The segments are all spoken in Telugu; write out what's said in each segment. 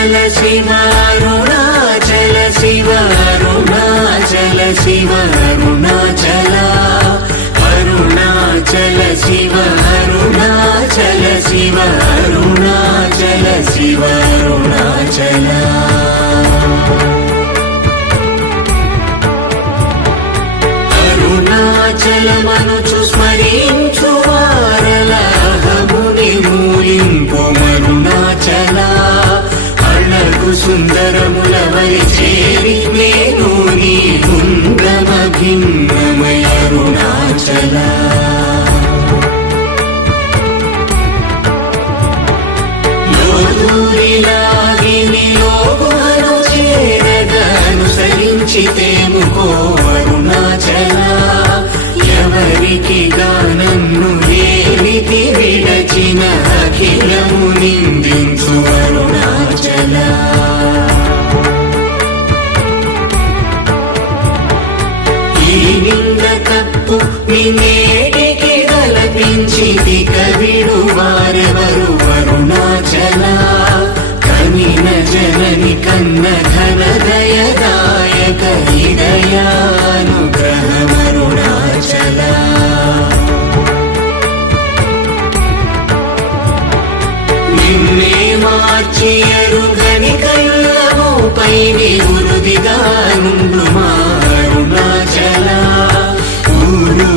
शिव अरुणाचल शिव अरुणाचल शिव अरुणाचल अरुणाचल शिव अरुणाचल शिव अरुणाचल शिव अरुणाचल అరుణాచలమనుచు స్మరించు వారలహముని మూలింపు మరుణాచల అళగు సుందరముల వరి చేరి నేను నీ గుండ్రమ భిన్నమయ అరుణాచల లోదూరిలాగిని లోగుమను చేరగా అనుసరించితేముకో అరుణాచల ఎవరికి గానన్ను ఏలితి విడచిన అఖిలము నిందించు అరుణాచల ఈ నింద తప్పు నిన్నేటికి గలపించి కవిడు వారెవరు అరుణాచల కనిన జనని కన్న ఘన దయదాయక హృదయానుగ్రహమరుణాచల నిన్నే మార్చి ఎరుగని కళ్ళమోపై నివృదిగా నుండు మా అరుణాచల ఊరూరు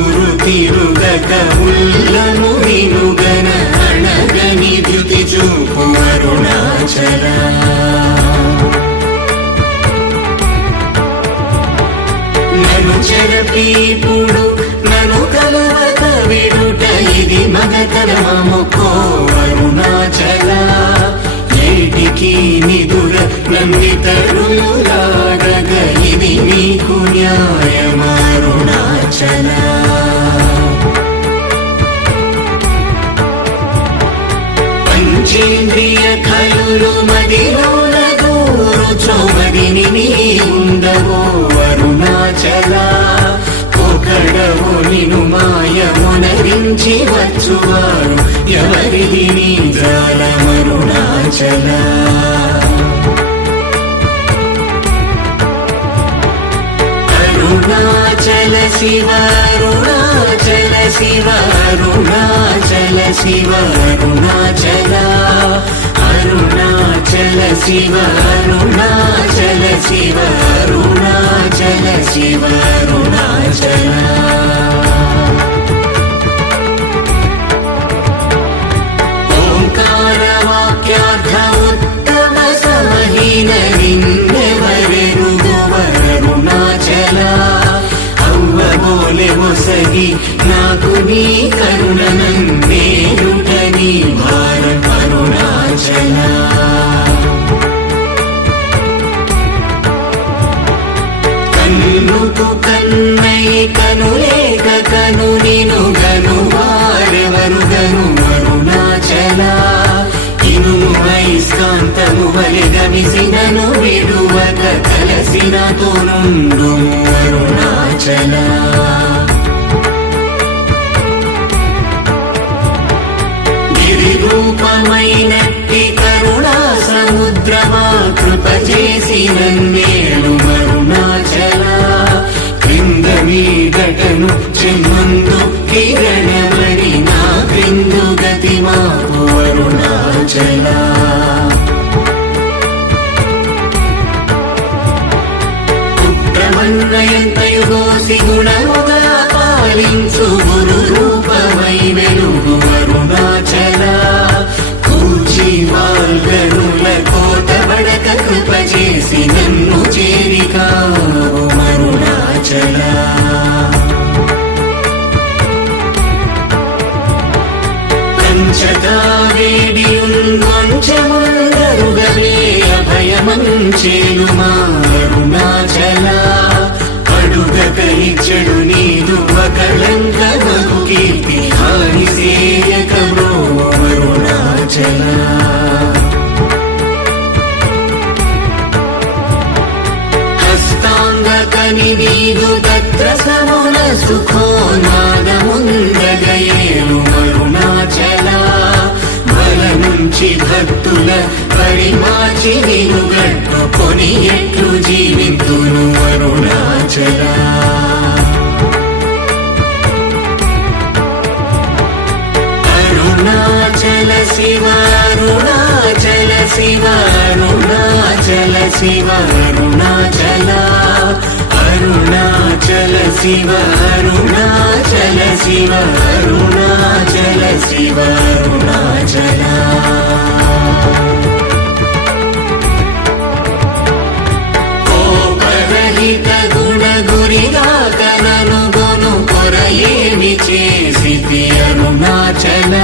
తిరుగక ఉల్లము వినుగన అణగని ధృతి చూపు అరుణాచల నన్ను చెరపీపుడు నన్ను కలవక విడుట ఇది మగతరమముకో అరుణాచల ఏటికి నిదుర నందితరులాడగ ఇది నీకు న్యాయమరుణాచల పంచేంద్రియ కలులు మదిలోన దూరుచోమదిని నీ ఉండవో అరుణాచల ఒకడవో నిను మాయమునరించి వచ్చువారు ఎవరిది నీ జాలమరుణాచల అరుణాచల శివ అరుణాచల శివ అరుణాచల శివ అరుణాచల అరుణాచల శివ అరుణాచల శివ అరుణాచల శివ అరుణాచల ఓంకార వాక్యార్థ ఉత్తమ సమహీన నిన్నెవరెరుగవరుణాచల అవ్వబోలె ఒసగి నాకు నీ కరుణనందేరుట నీ భారం అరుణాచల కన్నుకు కన్నై కనులేక కను నిను గను వారెవరు గను అరుణాచల ఇనుము ఐస్కాంతము వలె గమిసినను విడువక కలసినతో నుండు అరుణాచల గిరిరూపమైనట్టి కరుణా సముద్రమా కృప చేసి నన్నేడు అరుణాచల క్రింద మీదటను చెమ్మందు కిరణమణి నా క్రిందు గతి మాకు అరుణాచల పుత్రమన్నయంతయుగోసి గుణముగా పాలించు గురు రూపమై వెలుగు అరుణాచల కూచి వాల్గనుల కోట బడక కృప చేసి నన్ను చేరికావు అరుణాచల పంచగా వేడియుంగొంచెముందరుగవే అభయమంచేను మా అరుణాచల అడుగక ఇచ్చడు నీదు అకళంక బహు కీర్తి హాని సేయక బ్రో అరుణాచల హస్తాంగకని నీదు తత్ర సమున సుఖోన్మాదముందగయేను అరుణాచల బల నుంచి పిలిచి భక్తుల పరిమాచి నిను గట్టుకొని ఎట్లు జీవింతును అరుణాచల అరుణాచల శివ అరుణాచల శివ అరుణాచల శివ అరుణాచల అరుణాచల శివ అరుణాచల శివ అరుణాచల శివ అరుణాచల కోపరహిత గుణ గురిగా కనను గొను కొరయేమి చేసితి అరుణాచల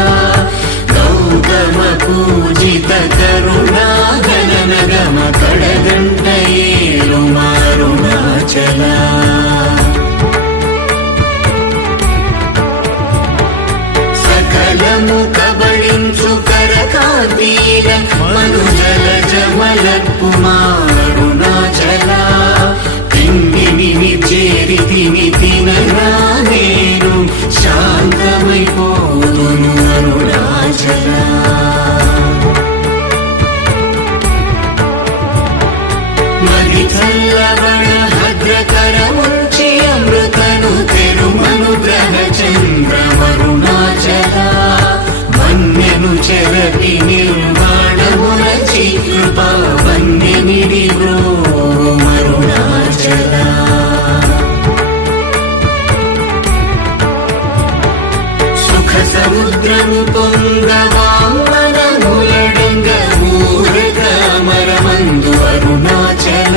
గౌతమ పూజిత కరుణా గణన గమ కడగంట ఏలు అరుణాచల సకలము కబళించు కరకాంతీర మనుజల జమలపు అరుణాచల తిండిని చేరితిని తినరా నేను శాంతమైపోదును అరుణాచల మది చల్లవణ భద్రకరముంచి అమృతను తెరుమనుగ్రహ చంద్రమరుణాచల వన్యను చెరపి నిర్మాణమురచి కృపా వన్యమిడి అరుణాచల సుఖ సముద్రము పొంగవాంగనములడంగ ఊరకమరమందు అరుణాచల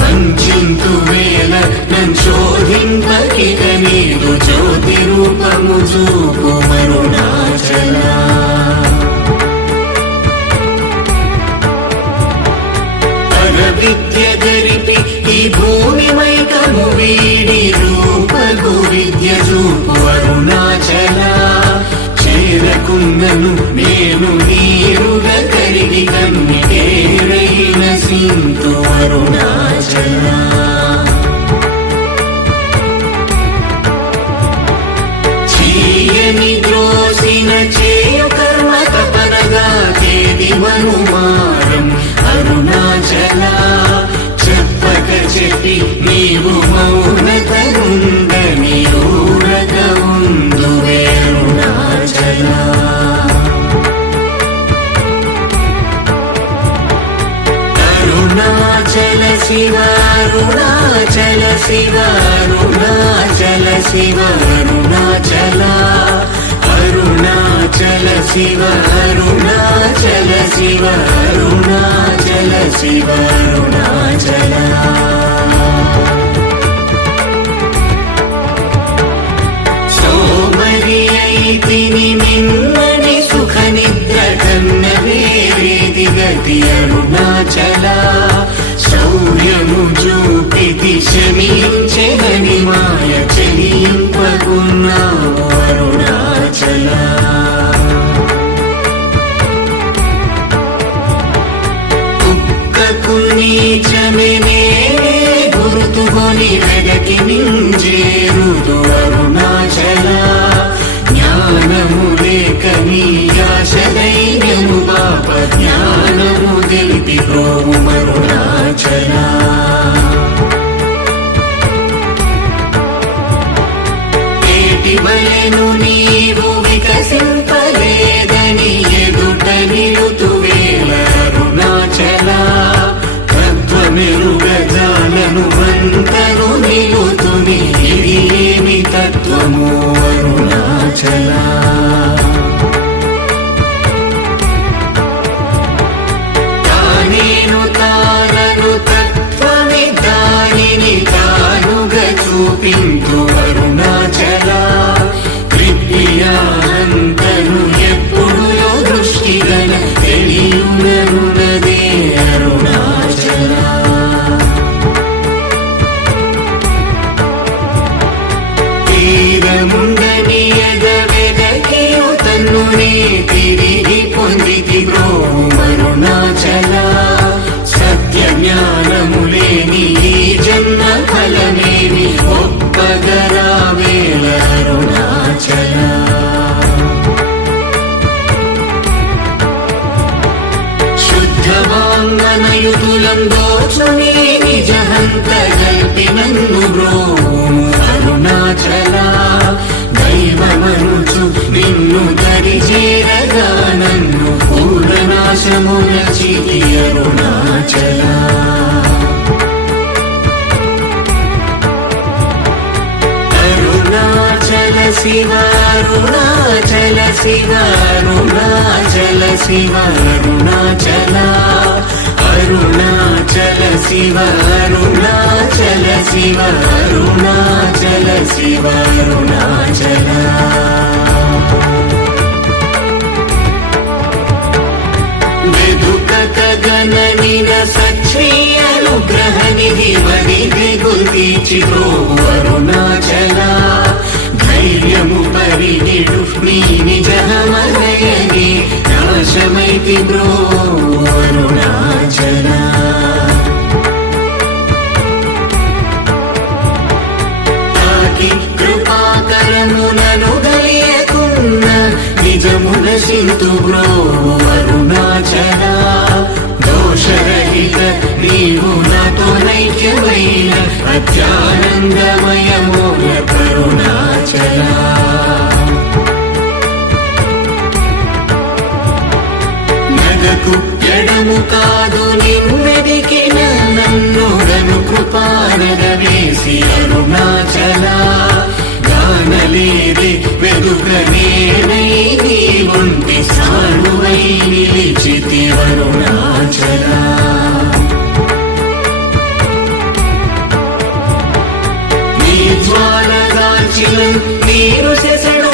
వంచింతు వేల నంచోధింపకిక నీదు జ్యోతి రూపము చూపు అరుణాచల విద్య గరిపి ఈ భూమి మైకము వీడి రూపగు విద్య చూపు అరుణాచల చేరకున్నను నేను నీరుగా కరిగి కన్నికేరైన సింతు అరుణాచల చీయని ద్రోసిన చేయు కర్మ తపనగా చేది మనుమారం అరుణాచల చెప్పక చెప్పి నీవు మౌనతగుందని ఊరగ ఉందువే అరుణాచల అరుణాచల శివ అరుణాచల శివ అరుణాచల శివ అరుణాచల అరుణాచల శివ అరుణాచల శివ అరుణాచల శివ అరుణాచల సోమరి అయితిని నిన్నని సుఖ నిద్ర కన్న వేరేది గతి అరుణాచల శౌర్యము చూపితి శమించెనని మాయ చెలింపకున్నావు అరుణాచల కుక్కకు నీచమే గుర్తుకొని వెదకి నింజేరుదు అరుణాచల జ్ఞానము లేక నీ ఆశ ధైర్యము పాప జ్ఞానము తెలిపి ప్రోము అరుణాచల వలెను నీవు వికసింపలేదని ఎదుట నిలుతువేల అరుణాచల తత్వమెరుగజాలను వంతను నిలుతుని ఇది ఏమి తత్వము అరుణాచల తానేను తానను తత్వమి దానిని తానుగా చూపింతు అరుణాచల అంతను ఎప్పుడు దృష్టి గల తెలియునరునదే అరుణాచల తీరముండని ఎగవెదకియు తన్నునే తిరిగి పొందితి బ్రోము అరుణాచల సత్య జ్ఞానములేని ఈ జన్మ ఫలమేమి ఒప్పగరావేల అరుణాచల గల్పి నన్ను బ్రోము అరుణాచల దైవమనుచు నిన్ను దరి చేరగా నన్ను పూర్ణనాశముల చితి అరుణాచల శివ అరుణాచల శివ అరుణాచల శివ అరుణాచల అరుణాచల శివ అరుణాచల శివ అరుణాచల శివ అరుణాచల వెదుకక గణనిన సచ్ఛీ అనుగ్రహ నిధి వరిది గుల్దీచి అరుణాచల ధైర్యము పరిగిడు నీ నిజమనయని నాశమైతి బ్రో అరుణాచల తాకి కృపాకరమునను దయకున్న నిజమున సింతు బ్రో అరుణాచల దోషరహిత నీవు నాతో నైక్యమైన అత్యానందమయమోల కరుణాచల నగకు ఎడము కాదు నిన్నెదికిన నన్నుడను కృపానగ వేసి అరుణాచల గానలేది వెదుకనేనై నీ ఒంటి సానువై నిలిచితి అరుణాచల నీరు శశడు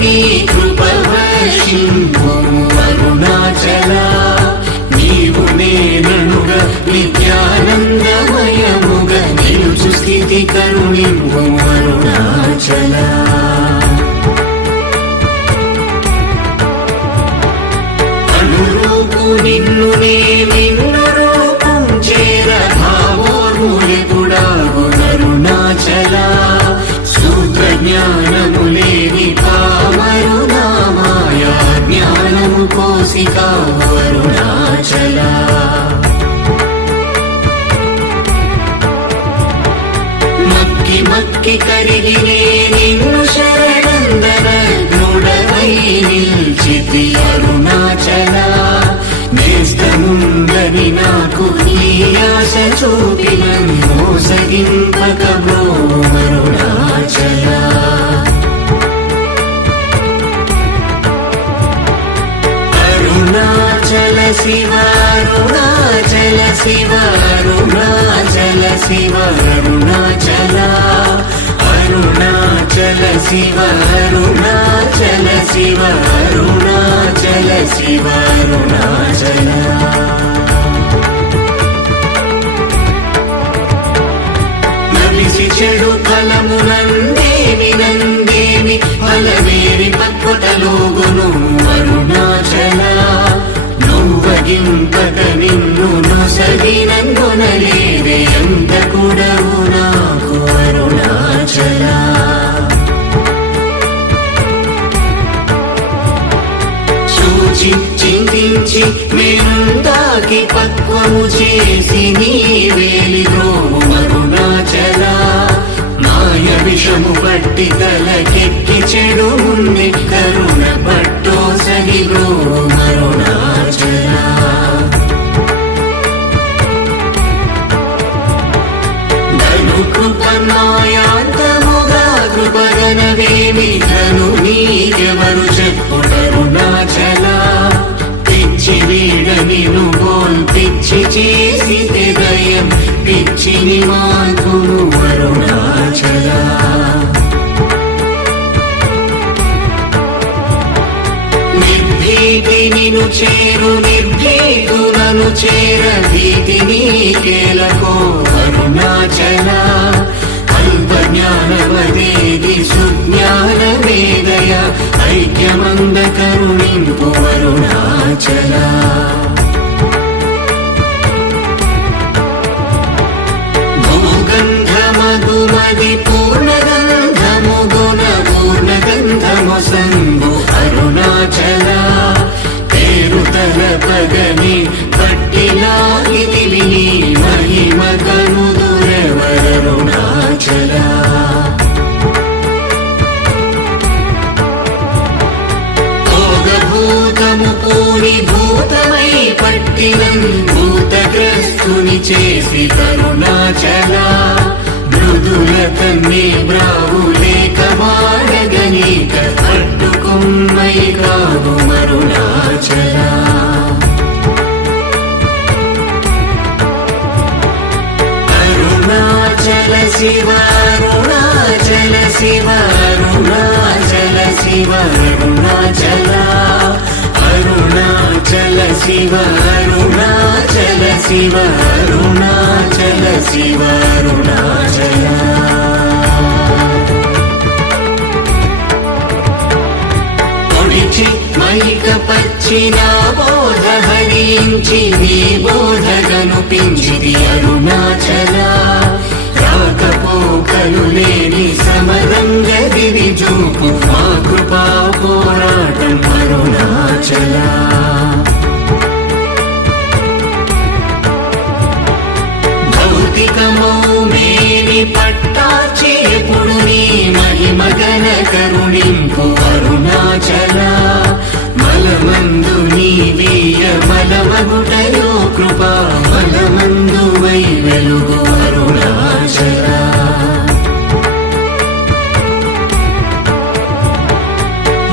నీ కృప వర్షింపు అరుణాచల నీవు నేననుగా నిత్యానందమయముగా నిలుచు స్థితి కరుణింపు అరుణాచల అనురూపు నిన్ను నిన్ను రూపం చేర భావోర్ములి గుడాగు అరుణాచల జ్ఞానములేని పామరునామాయ జ్ఞానము కోసిక అరుణాచల మక్కి మక్కి కరిగినే నిన్ను శరణందర గృఢమై నిల్చితి అరుణాచల నేస్తముందని నాకు నీ ఆశ చూపిన మోసగింపక బ్రో అరుణాచల అరుణాచల శివ అరుణాచల శివ అరుణాచల శివ అరుణాచల అరుణాచల శివ అరుణాచల శివ అరుణాచల శివ అరుణాచల నలిసి చెడు ఫలమునందేమి నందేమి ఫలమేరి పక్వటలోగును అరుణాచల నువ్వగింపక నిన్ను నొసగినందునలేదే అంత కూడవు నాకు అరుణాచల చూచి చింతించి మెంతాకి పక్వము చేసి నీ వేలి ద్రోము అరుణాచల మాయ విషము పట్టి తలకెక్కి చెడు ముంది కరుణ పట్టో సగి ద్రోము అరుణాచల ధను కృపమాయాంతముగా కృపగనవేమి ధను నీకెవరు చెప్పుటరుణాచల పిచ్చి వీడని నువ్వోల్ పిచ్చి చేసి హృదయం పిచ్చిని మాకును అరుణాచల నిర్భీతి నిను చేరు నిర్భీతులను చేర భీతి నీకేలకో అరుణాచల అల్ప జ్ఞానవదేది సుజ్ఞానవేదయ ఐక్యమంద కరుణింపు అరుణాచల భూగంధమధుమది పూర్ణగంధము గుణ పూర్ణగంధము సంభు అరుణాచల పేరు తలపగని పట్టిలాగిది విని మహిమ కనుదుర నన్నే బ్రావులేక వాడగనీక అడ్డుకొమ్మై కావు అరుణాచల అరుణాచల శివ అరుణాచల శివ అరుణాచల శివ అరుణాచల అరుణాచల శివ అరుణాచల శివ అరుణాచల శివ అరుణాచల పొడిచి మైక పచ్చిన బోధ హరించి నీ బోధ కనుపించిది అరుణాచల రాకపోకలు లేని సమరంగ దివి చూపు మా కృపా పోరాటం అరుణాచల భౌతికమౌ మేని పట్టాచి ఎప్పుడు నీ మహిమగన కరుణింపు అరుణాచల మలమందు నీ వీయ మలమగుటయో కృపా మలమందు వై వెలుగు అరుణాచల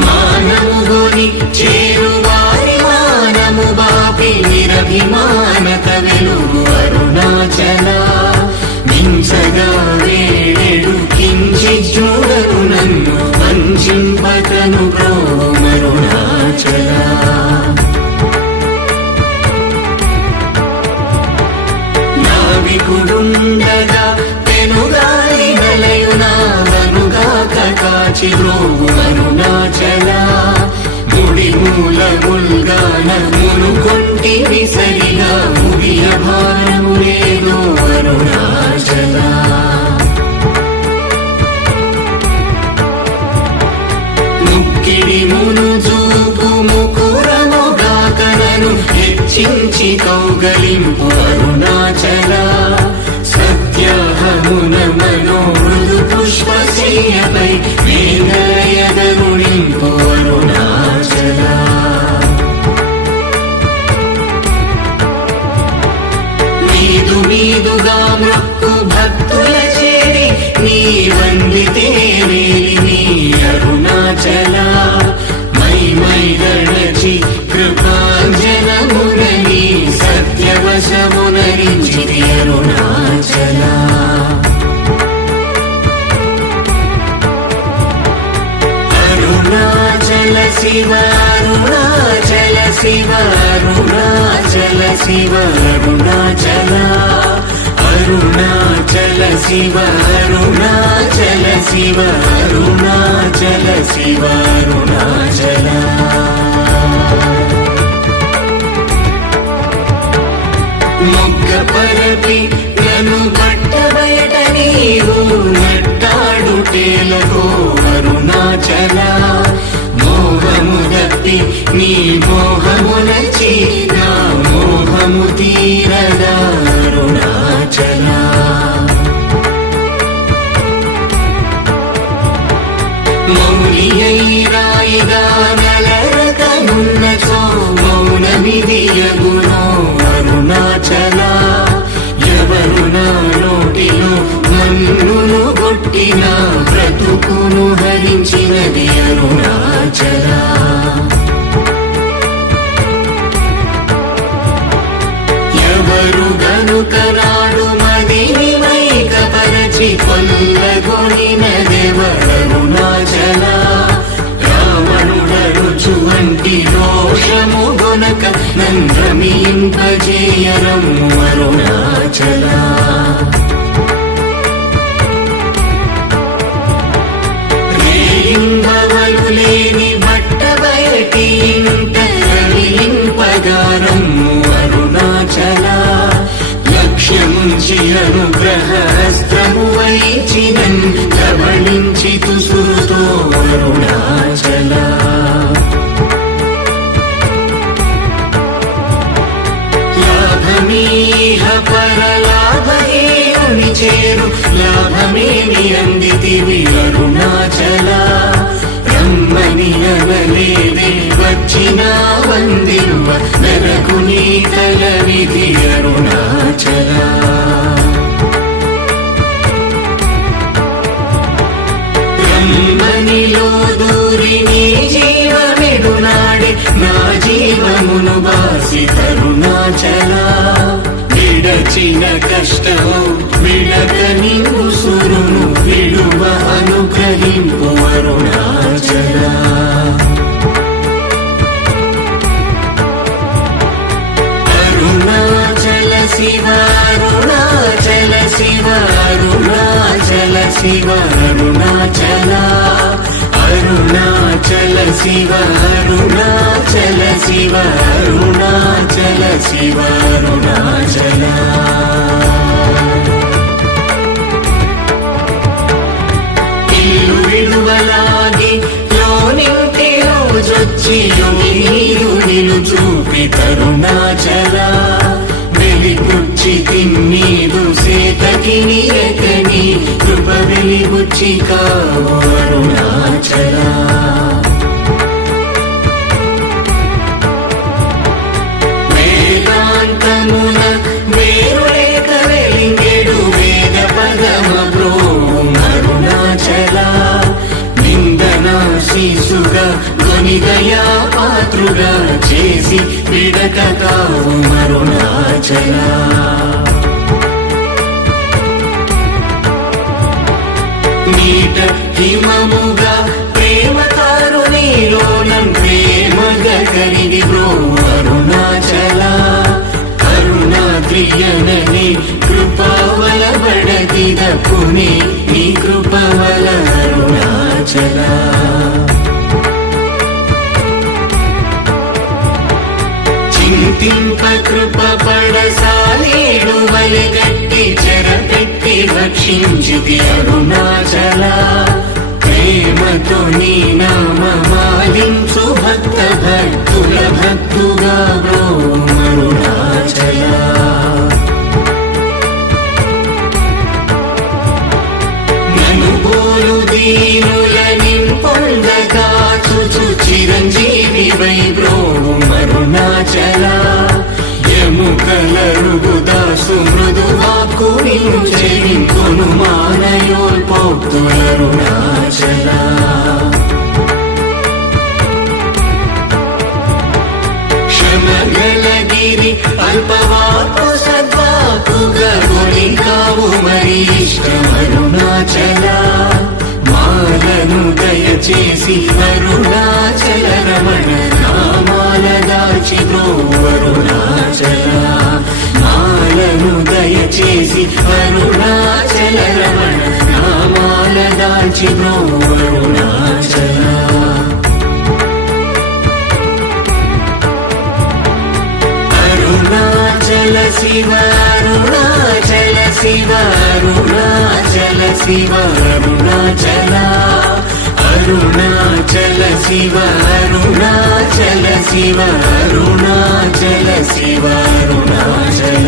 మానవుని చేరువారి మానము బాపి నిరభిమానత వెలుగు అరుణాచల మించగా వేడెడు కించి చూడరు నన్ను వంచింపతను ప్రోమరుణాచల నావికుడుండగా పెనుగాలి నలయునావనుగాక కాచి రోగు అరుణాచల ముడి మూల ముల్గానమును కొంటి విసరిగా ముడియ భారము లేదో అరుణాచల ముక్కిడి మును చూపు ముకురముగాకనను హెచ్చించి కౌగలింపు అరుణాచల సత్యాహమున మనోమృదు పుష్పశయ్యపై వేదయదరుణింపు అరుణాచల మీదు మీదుగా మృక్కు భక్తుల చేరి నీ వందితే వేలి నీ అరుణాచల మై మై గణచి కృపాంజనమునని సత్యవశమునరించిది అరుణాచల అరుణాచల శివ అరుణాచల శివ అరుణాచల శివ అరుణాచల అరుణాచల శివ అరుణాచల శివ అరుణాచల శివ అరుణాచల మొగ్గ పరపి నన్ను పట్ట బయట నీవు నట్టాడుటేలకో అరుణాచల మోహము దప్పి నీ మోహమునచి నా మోహము తీరదా అరుణాచల మౌని రాయిగా నలరకనున్నచో మౌనమిదియగునో అరుణాచల ఎవరు నా నోటిలో మన్నును కొట్టిన బ్రతుకును హరించినది అరుణాచల ఎవరు గనుక నాడు మదిని మైకపరచి కొల్లగొనినదెవరరుణాచల రావణుడరుచు వంటి రోషము గొనక నంద్రమింపజేయరము అరుణాచల రేయింబవలు లేని బట్ట బయటి ఇంట రవిలింపగారము అరుణాచల లక్ష్యముంచి అనుగ్రహస్తము వైచినన్ కబళించి తుసురుతో అరుణాచల లాభమీహ పరలాభమేమి చేరు లాభమేమి అందితివి అరుణాచల రమ్మని అనలేదే వచ్చిన వందిరువ నరకు నీ తల విధి అరుణాచల కమ్మనిలో దూరి నీ జీవమెడునాడే నా జీవమును బాసి కరుణాచల విడచిన కష్టము విడక నీవు సురును విడువ అనుగ్రహింపు అరుణాచల అరుణాచల శివ అరుణాచల శివ అరుణాచల శివ అరుణాచల అరుణాచల శివ అరుణాచల శివ అరుణాచల శివ అరుణాచల ఇల్లు విడువలాగి లోనింటి రోజొచ్చి నీరు చూపి కరుణాచల వెలిగుచ్చి తిన్నీదు సేతకి నీయకని కృప వెలిగుచ్చి కావు అరుణాచల వేదాంతమున వేరులేక వెలింగెడు వేద పదమ బ్రోం అరుణాచల నిందనా శిశుగా కొనిదయా పాత్రుగా చేసి విడక కావు అరుణాచల నీట హిమముగా ప్రేమ కారుణిలోనం ప్రేమగా కరిగి బ్రో అరుణాచల కరుణాద్రియనని కృపావల బడదిదపుని నీ కృపవల అరుణాచల చింతింప కృప పడసాలేడు వలెగట్టి చెరపెట్టి భక్షించితి అరుణాచల ప్రేమతో నీ నామమాలించు భక్త భక్తుల భక్తుగా బ్రో అరుణాచల నను పోలు దీనుల నింపొందగా చుచు చిరంజీవి వై బ్రో అరుణాచల ఎముకల రుగుదాసు మృదువాకు చెవింకొను మానయోల్ పోక్తులరుణాచల క్షమగలగిరి అల్పవాకు సద్వాకుగా గొడి కావు మరి ఇష్టమరుణాచల మాలను దయచేసి అరుణాచల రమణ నామాల దాచి బ్రో అరుణాచల మాలను దయచేసి అరుణాచల రమణ నామాల దాచి బ్రో అరుణాచల అరుణాచల శివ అరుణాచల శివ అరుణాచల శివ అరుణాచల అరుణాచల శివ అరుణాచల శివ అరుణాచల శివ అరుణాచల